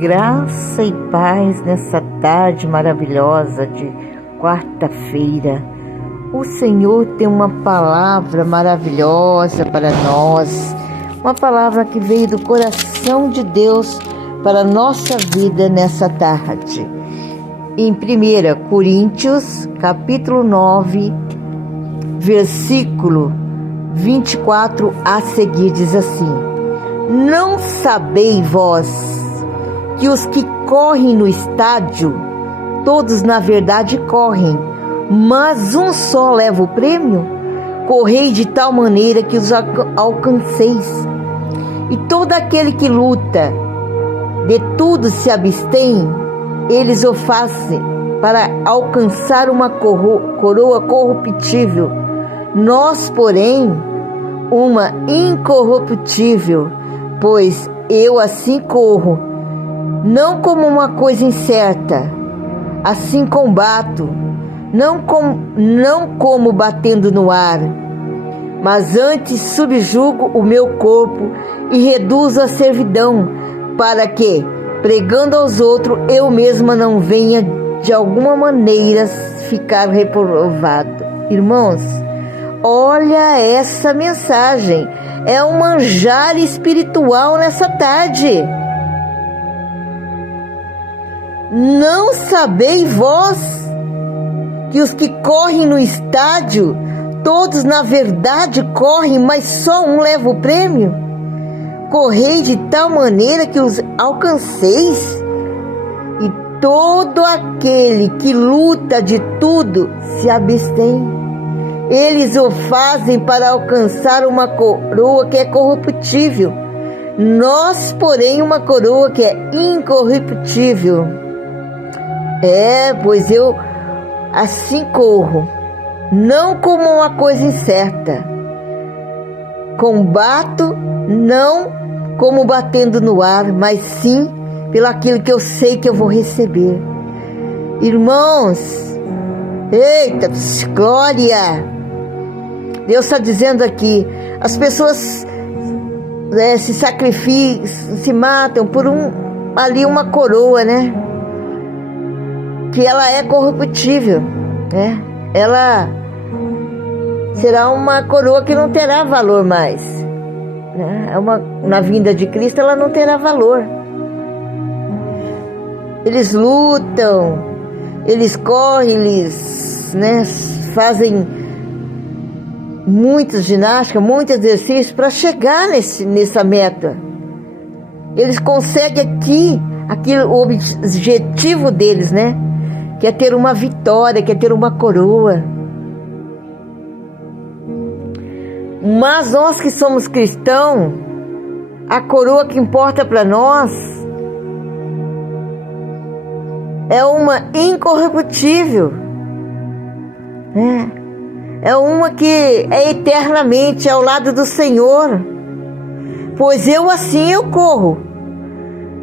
Graça e paz nessa tarde maravilhosa de quarta-feira. O Senhor tem uma palavra maravilhosa para nós, uma palavra que veio do coração de Deus para a nossa vida nessa tarde. Em 1 Coríntios, capítulo 9, versículo 24 a seguir, diz assim: Não sabeis vós que os que correm no estádio, todos na verdade correm, mas um só leva o prêmio? Correi de tal maneira que os alcanceis. E todo aquele que luta, de tudo se abstém, eles o fazem para alcançar uma coroa corruptível. Nós, porém, uma incorruptível, pois eu assim corro, não como uma coisa incerta, assim combato, não como batendo no ar, mas antes subjugo o meu corpo e reduzo a servidão, para que, pregando aos outros, eu mesma não venha de alguma maneira ficar reprovado. Irmãos, olha essa mensagem, é um manjar espiritual nessa tarde. Não sabeis vós que os que correm no estádio, todos na verdade correm, mas só um leva o prêmio? Correi de tal maneira que os alcanceis. E todo aquele que luta de tudo se abstém. Eles o fazem para alcançar uma coroa que é corruptível. Nós, porém, uma coroa que é incorruptível. Pois eu assim corro, não como uma coisa incerta. Combato, não como batendo no ar, mas sim pelo aquilo que eu sei que eu vou receber. Irmãos, eita, glória! Deus está dizendo aqui, as pessoas se sacrificam, se matam por uma coroa, né? Que ela é corruptível, né? Ela será uma coroa que não terá valor mais, né? Na vinda de Cristo ela não terá valor. Eles lutam, eles correm, eles, né, fazem muita ginástica, muito exercício para chegar nessa meta. Eles conseguem o objetivo deles, né? Quer ter uma vitória, quer ter uma coroa. Mas nós que somos cristãos, a coroa que importa para nós é uma incorruptível, né? É uma que é eternamente ao lado do Senhor. Pois eu corro,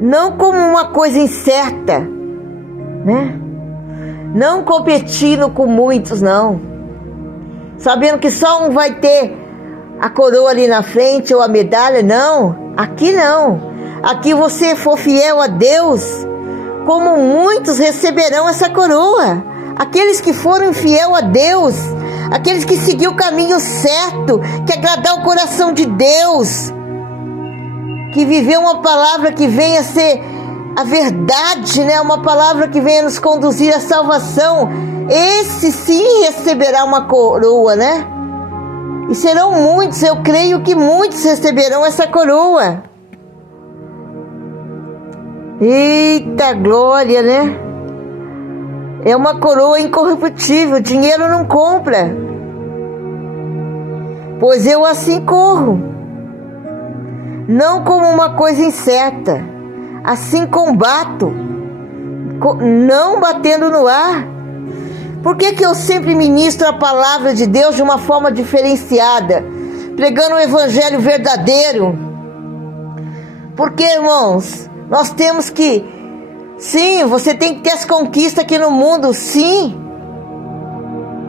não como uma coisa incerta, né? Não competindo com muitos, não. Sabendo que só um vai ter a coroa ali na frente ou a medalha, não. Aqui não. Aqui você for fiel a Deus, como muitos receberão essa coroa. Aqueles que foram fiel a Deus, aqueles que seguiram o caminho certo, que agradar o coração de Deus, que viveu uma palavra que venha ser a verdade, né? Uma palavra que venha nos conduzir à salvação. Esse sim receberá uma coroa, né? E serão muitos, eu creio que muitos receberão essa coroa. Eita glória, né? É uma coroa incorruptível, dinheiro não compra. Pois eu assim corro, não como uma coisa incerta, assim combato, não batendo no ar. Por que eu sempre ministro a palavra de Deus de uma forma diferenciada, pregando o evangelho verdadeiro? Porque, irmãos, nós temos que, sim, você tem que ter as conquistas aqui no mundo, sim,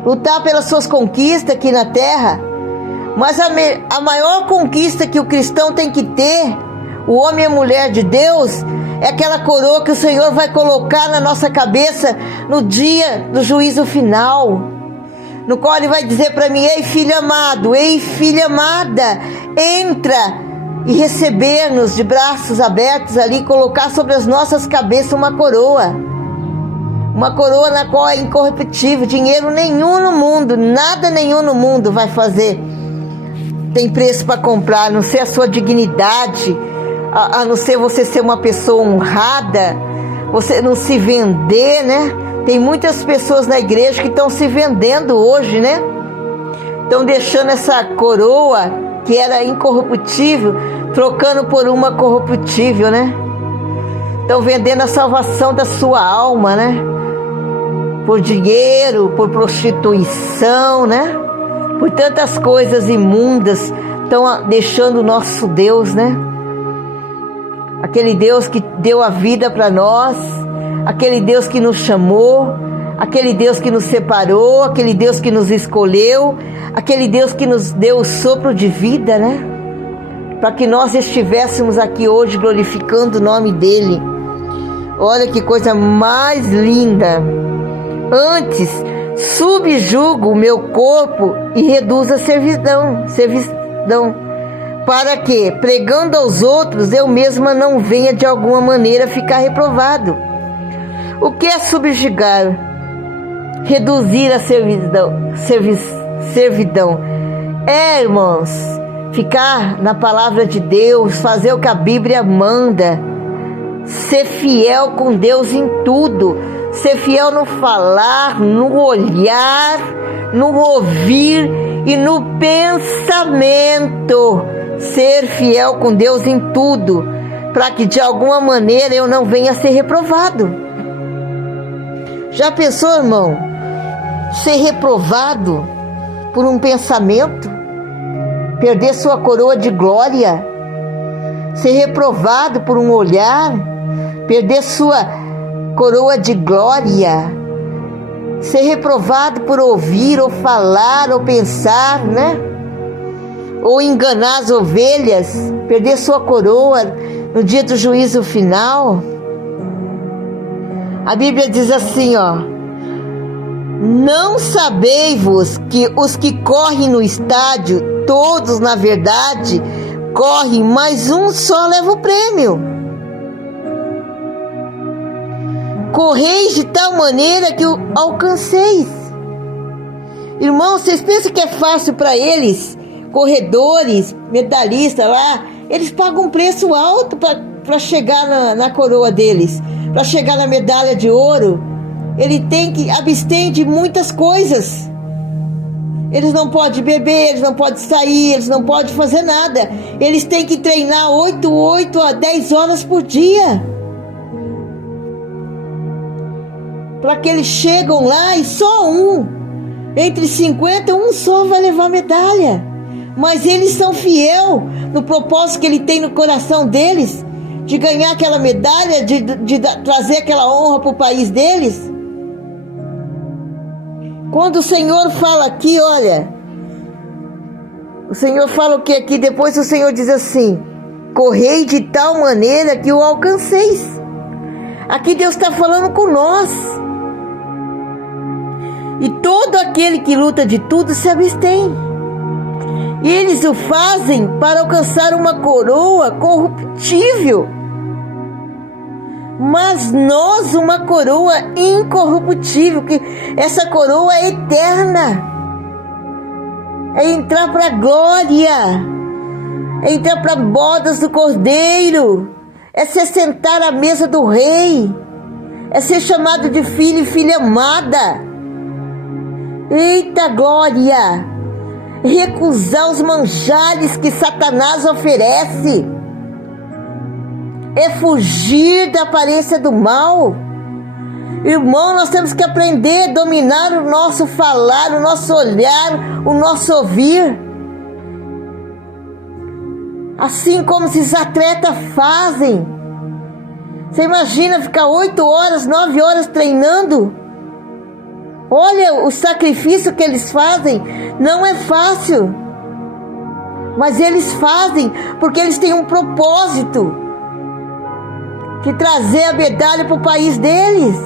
lutar pelas suas conquistas aqui na terra, mas a maior conquista que o cristão tem que ter, o homem e a mulher de Deus, É aquela coroa que o Senhor vai colocar na nossa cabeça no dia do juízo final, no qual Ele vai dizer para mim: ei filho amado, ei filha amada, entra, e receber-nos de braços abertos ali, colocar sobre as nossas cabeças uma coroa na qual é incorruptível. Dinheiro nenhum no mundo, nada nenhum no mundo vai fazer, tem preço para comprar, a não ser a sua dignidade, a não ser você ser uma pessoa honrada, você não se vender, né? Tem muitas pessoas na igreja que estão se vendendo hoje, né? Estão deixando essa coroa que era incorruptível, trocando por uma corruptível, né? Estão vendendo a salvação da sua alma, né? Por dinheiro, por prostituição, né? Por tantas coisas imundas, estão deixando o nosso Deus, né? Aquele Deus que deu a vida para nós, aquele Deus que nos chamou, aquele Deus que nos separou, aquele Deus que nos escolheu, aquele Deus que nos deu o sopro de vida, né? Para que nós estivéssemos aqui hoje glorificando o nome dEle. Olha que coisa mais linda. Antes, subjugo o meu corpo e reduzo a servidão, para que, pregando aos outros, eu mesma não venha de alguma maneira ficar reprovado. O que é subjugar? Reduzir a servidão. Irmãos, ficar na palavra de Deus, fazer o que a Bíblia manda, ser fiel com Deus em tudo, ser fiel no falar, no olhar, no ouvir e no pensamento, ser fiel com Deus em tudo, para que de alguma maneira eu não venha a ser reprovado. Já pensou, irmão, ser reprovado por um pensamento, perder sua coroa de glória, ser reprovado por um olhar, perder sua coroa de glória, ser reprovado por ouvir ou falar ou pensar, né? Ou enganar as ovelhas, perder sua coroa no dia do juízo final. A Bíblia diz assim, ó: não sabeis-vos que os que correm no estádio, todos na verdade correm, mas um só leva o prêmio. Correis de tal maneira que o alcanceis. Irmãos, vocês pensam que é fácil para eles, corredores, medalhistas lá? Eles pagam um preço alto para chegar na coroa deles, para chegar na medalha de ouro. Ele tem que abster de muitas coisas. Eles não podem beber, eles não podem sair, eles não podem fazer nada. Eles têm que treinar 8 a 10 horas por dia, para que eles chegam lá e só entre 50, um só vai levar medalha. Mas eles são fiel no propósito que ele tem no coração deles, de ganhar aquela medalha, de trazer aquela honra para o país deles. Quando o Senhor fala aqui, olha, o Senhor fala o que aqui? Depois o Senhor diz assim: correi de tal maneira que o alcanceis. Aqui Deus está falando com nós. E todo aquele que luta de tudo se abstém. E eles o fazem para alcançar uma coroa corruptível, mas nós uma coroa incorruptível, que essa coroa é eterna, é entrar para a glória, é entrar para bodas do Cordeiro, é se sentar à mesa do Rei, é ser chamado de filho e filha amada. Eita glória! Recusar os manjares que Satanás oferece, é fugir da aparência do mal. Irmão, nós temos que aprender a dominar o nosso falar, o nosso olhar, o nosso ouvir. Assim como esses atletas fazem. Você imagina ficar 8 horas, 9 horas treinando? Olha o sacrifício que eles fazem. Não é fácil, mas eles fazem porque eles têm um propósito, de trazer a medalha para o país deles.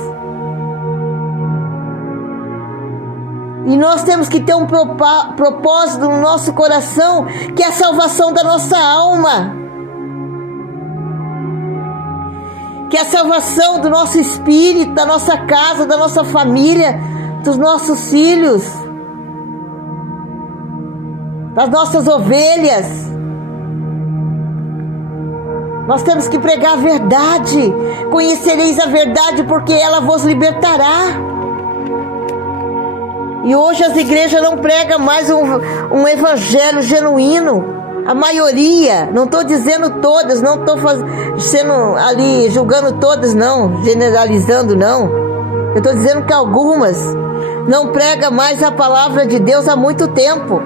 E nós temos que ter um propósito no nosso coração, que é a salvação da nossa alma, que é a salvação do nosso espírito, da nossa casa, da nossa família, dos nossos filhos, das nossas ovelhas. Nós temos que pregar a verdade. Conhecereis a verdade, porque ela vos libertará. E hoje as igrejas não pregam mais um evangelho genuíno. A maioria, não estou dizendo todas, não estou sendo ali, julgando todas não, generalizando não. Eu estou dizendo que algumas não pregam mais a palavra de Deus há muito tempo.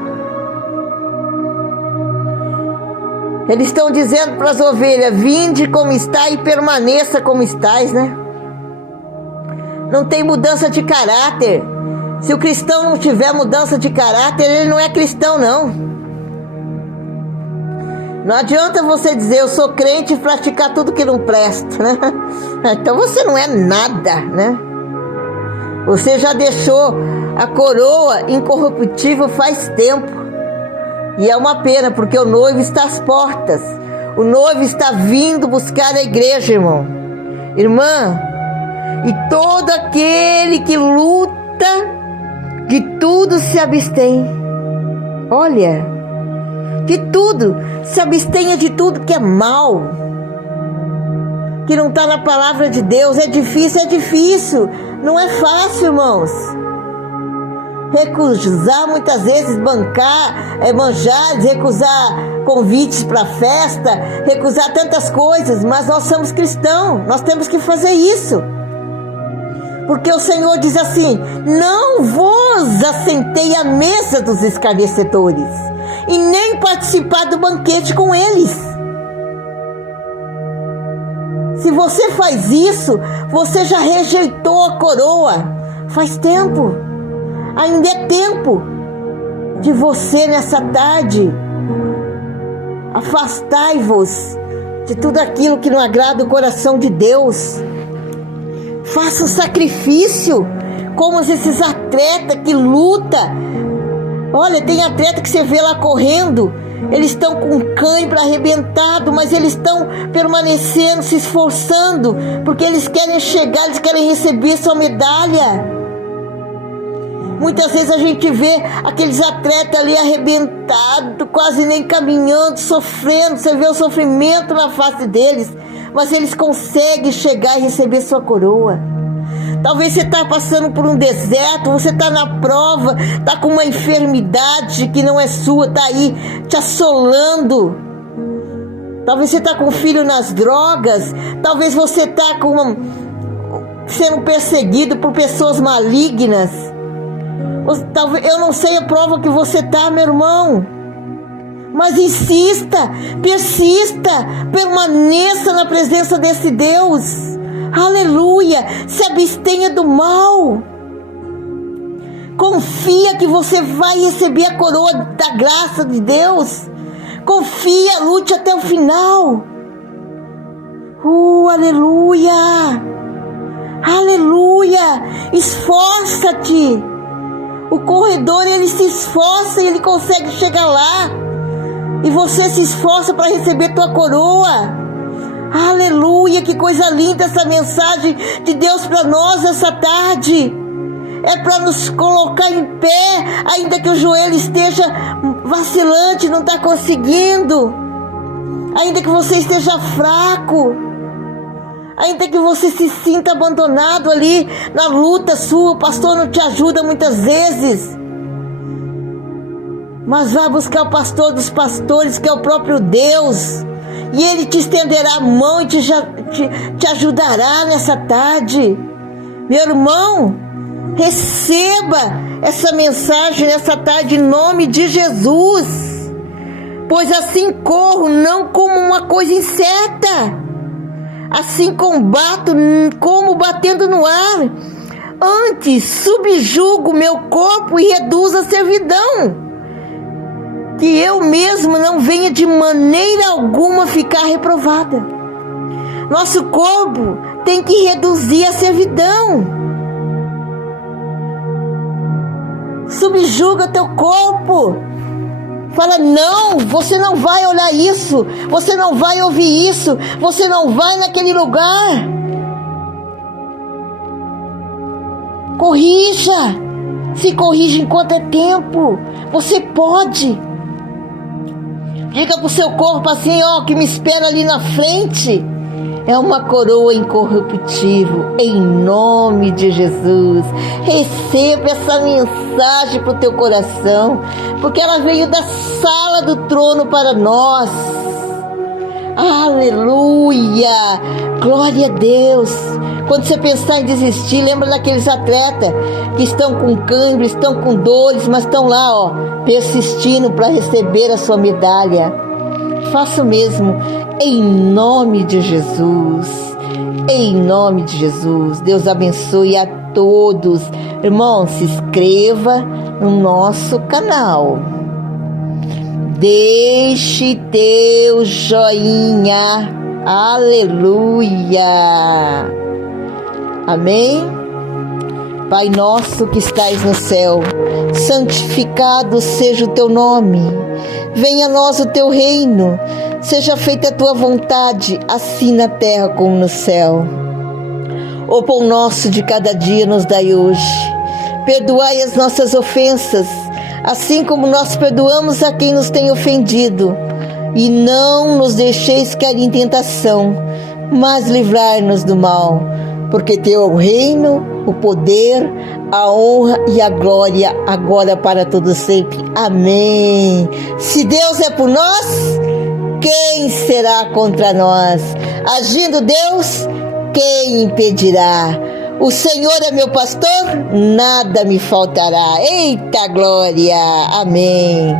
Eles estão dizendo para as ovelhas: vinde como está e permaneça como estáis, né? Não tem mudança de caráter. Se o cristão não tiver mudança de caráter, ele não é cristão, não. Não adianta você dizer: eu sou crente, e praticar tudo que não presta, né? Então você não é nada, né? Você já deixou a coroa incorruptível faz tempo. E é uma pena, porque o noivo está às portas. O noivo está vindo buscar a igreja, irmão. Irmã, e todo aquele que luta, de tudo se abstém. Olha, de tudo, se abstenha de tudo que é mal, que não está na palavra de Deus. É difícil, não é fácil, irmãos. Recusar muitas vezes manjares, recusar convites para festa, recusar tantas coisas, mas nós somos cristãos, nós temos que fazer isso. Porque o Senhor diz assim: não vos assentei à mesa dos escarnecedores, e nem participar do banquete com eles. Se você faz isso, você já rejeitou a coroa faz tempo. Ainda é tempo de você nessa tarde. Afastai-vos de tudo aquilo que não agrada o coração de Deus. Faça um sacrifício, como esses atletas que lutam. Olha, tem atleta que você vê lá correndo, eles estão com cãibra arrebentado, mas eles estão permanecendo, se esforçando, porque eles querem chegar, eles querem receber sua medalha. Muitas vezes a gente vê aqueles atletas ali arrebentados, quase nem caminhando, sofrendo. Você vê o sofrimento na face deles, mas eles conseguem chegar e receber sua coroa. Talvez você está passando por um deserto, você está na prova, está com uma enfermidade que não é sua, está aí te assolando. Talvez você está com um filho nas drogas, talvez você está sendo perseguido por pessoas malignas. Eu não sei a prova que você está, meu irmão, mas insista, persista, permaneça na presença desse Deus. Aleluia, se abstenha do mal. Confia que você vai receber a coroa da graça de Deus. Confia, lute até o final. Aleluia, aleluia, esforça-te. O corredor, ele se esforça e ele consegue chegar lá. E você se esforça para receber tua coroa. Aleluia, que coisa linda essa mensagem de Deus para nós essa tarde. É para nos colocar em pé, ainda que o joelho esteja vacilante, não está conseguindo. Ainda que você esteja fraco. Ainda que você se sinta abandonado ali na luta sua, o pastor não te ajuda muitas vezes. Mas vá buscar o pastor dos pastores, que é o próprio Deus. E Ele te estenderá a mão e te ajudará nessa tarde. Meu irmão, receba essa mensagem nessa tarde em nome de Jesus. Pois assim corro, não como uma coisa incerta. Assim combato como batendo no ar. Antes subjugo meu corpo e reduzo a servidão, que eu mesmo não venha de maneira alguma ficar reprovada. Nosso corpo tem que reduzir a servidão. Subjuga teu corpo. Fala, não, você não vai olhar isso, você não vai ouvir isso, você não vai naquele lugar. Corrija, se corrija enquanto é tempo, você pode. Diga pro seu corpo assim, ó, que me espera ali na frente. É uma coroa incorruptível, em nome de Jesus. Receba essa mensagem para o teu coração, porque ela veio da sala do trono para nós. Aleluia! Glória a Deus! Quando você pensar em desistir, lembra daqueles atletas que estão com cãibra, estão com dores, mas estão lá, ó, persistindo para receber a sua medalha. Faça o mesmo, em nome de Jesus. Em nome de Jesus. Deus abençoe a todos. Irmão, se inscreva no nosso canal. Deixe teu joinha. Aleluia. Amém? Pai nosso que estais no céu, santificado seja o teu nome. Venha a nós o teu reino. Seja feita a tua vontade, assim na terra como no céu. O pão nosso de cada dia nos dai hoje. Perdoai as nossas ofensas, assim como nós perdoamos a quem nos tem ofendido. E não nos deixeis cair em tentação, mas livrai-nos do mal. Porque teu é o reino, o poder, a honra e a glória, agora para todo sempre. Amém. Se Deus é por nós, quem será contra nós? Agindo Deus, quem impedirá? O Senhor é meu pastor, nada me faltará. Eita glória! Amém.